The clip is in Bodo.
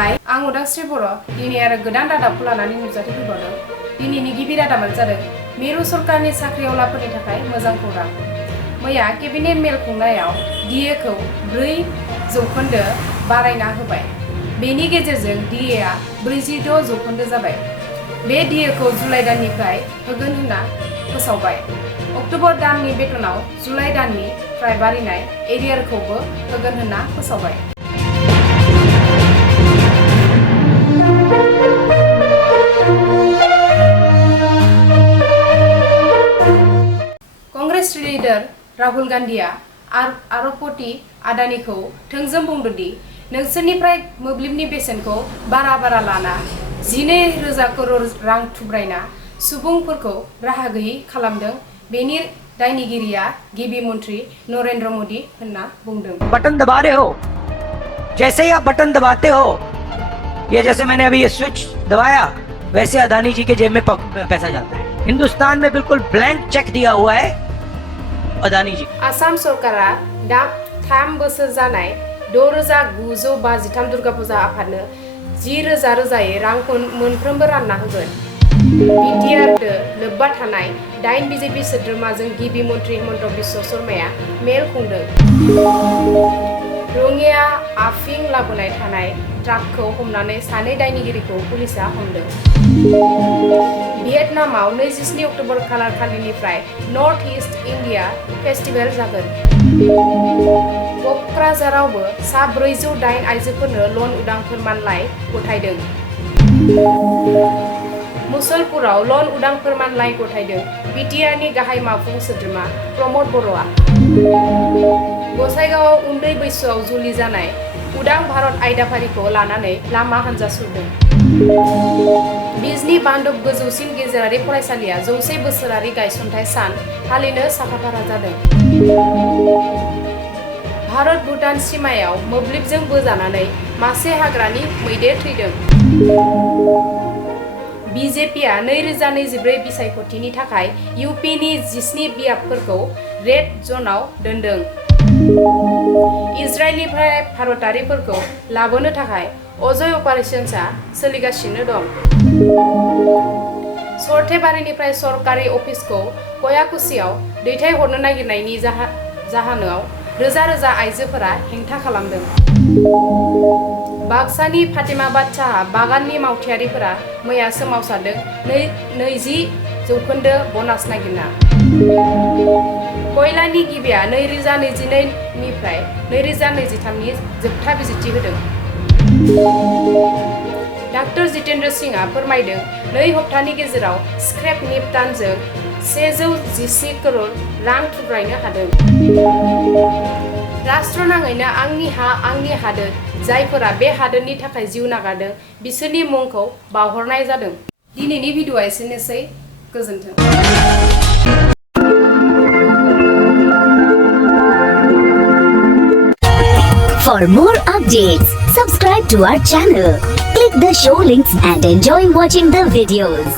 खुलुमबाय आं उदांश्री बर' दिनै आरो गोदान रादाबखौ लानानै नुजाथि फैबावदों। दिनैनि गिबि रादाबानो जादों मिरु सरकारनि साख्रिआवलाफोरनि थाखाय मोजां खौरां। मैया केबिनेट मेल खुंनायाव DA खौ 4% बारायना होबाय। बेनि गेजेरजों DA आ 46% जाबाय। बे DA खौ जुलाइ दाननिफ्राय होगोन होनना फोसावबाय। अक्ट'बर दाननि बेथनाव जुलाइ दाननिफ्राय बारायनाय एरियारखौबो होगोन होनना फोसावबाय। कांग्रेस लिडार राहुल गान्धीआ आरबपति आदानिखौ थोंजों बुंदों दि नोंसोरनिफ्राय मोब्लिबनि बेसेनखौ बारा लाना 12,000 करोड़ रां थुब्रायना सुबुंफोरखौ राहा गैयै खालामदों। बेनि दायनिगिरिया गिबि मन्त्रि नरेंद्र मोदी होनना बुंदों। बटन दबा रहे हो, जैसे ही आप बटन दबाते हो, ये जैसे मैंने अभी ये स्विच दबाया, वैसे अदानी जी के जेब में पैसा जाता है। हिंदुस्तान में बिल्कुल ब्लैंक चेक दिया हुआ है अदानी जी। आसाम सरकारा दा 3 बोसोर जानाय 6,953 दुर्गा फुजा आफादनो 10,000 रोजायै रां मोनफ्रोमबो रानना होगोन। BTR दो लोब्बा थानाय 8 BJP सोद्रोमाजों गिबि मन्त्रि हिमन्त बिश्व शर्माया मेल खुंदों। रङिया आफिं लाबोनाय थानाय ट्राकखौ हमनानै सानै दायनिगिरिखौ पुलिसआ हमदों। भियेटनामाव 27 अक्ट'बर खालिनिफ्राय नर्थ ईस्ट इन्डिया फेस्टिभेल जागोन। क'क्राझारावबो सा 408 आइजोफोरनो लन उदां फोरमानलाइ गथायदों। मुसलपुराव लन उदां फोरमानलाइ गथायदों BTR नि गाहाय मावफुं सोद्रोमा प्रमद बर'आ। गसाइगावआव उन्दै बैसोआव जुलि जानाय उदां भारत आयदाफारिखौ लानानै लामा हान्जा सुरदों। बिजनी बान्दोब गोजौसिन गेजेरारि फरायसालिया 100 बोसोरारि गायसनथाय सान फालिनो साखाफारा जादों। भारत भुटान सीमायाव मोब्लिबजों बोजानानै मासे हाग्रानि मैदेर थैदों। BJPआ 2024 बिसायख'थिनि थाखाय UP नि 17 बियाबफोरखौ रेड ज'नाव दोनदों। इजराइलनिफ्राय भारतारिफोरखौ लाबोनो थाखाय अजय अपारेशनआ सोलिगासिनो दं। सरथेबारिनिफ्राय सरकारि अफिसखौ कयाकुसियाव दैथायहरनो नागिरनायनि जाहोनाव रोजा आइजोफोरा हेंथा खालामदों। बाक्सानि फातिमाबाद साहा बागाननि मावथियारिफोरा मैया सोमावसारदों 20% बनास नागिरना। कयलानि गिबिया 2022 निफ्राय 2023 नि जोबथा बिजिरथि होदों। डाक्टर जितेन्द्र सिंहआ फोरमायदों 2 हप्तानि गेजेराव स्क्रेप निपटानजों 111 करोड़ रां थुब्रायनो हादों। राष्ट्रनाङैनो आंनि हा आंनि हादोर जायफोरा बे हादोरनि थाखाय जिउ नागारदों बिसोरनि मुंखौ बावहरनाय जादों। दिनैनि भिडिअ'आ एसेनोसै। गोजोन्थों। For more updates, subscribe to our channel, click the show links and enjoy watching the videos.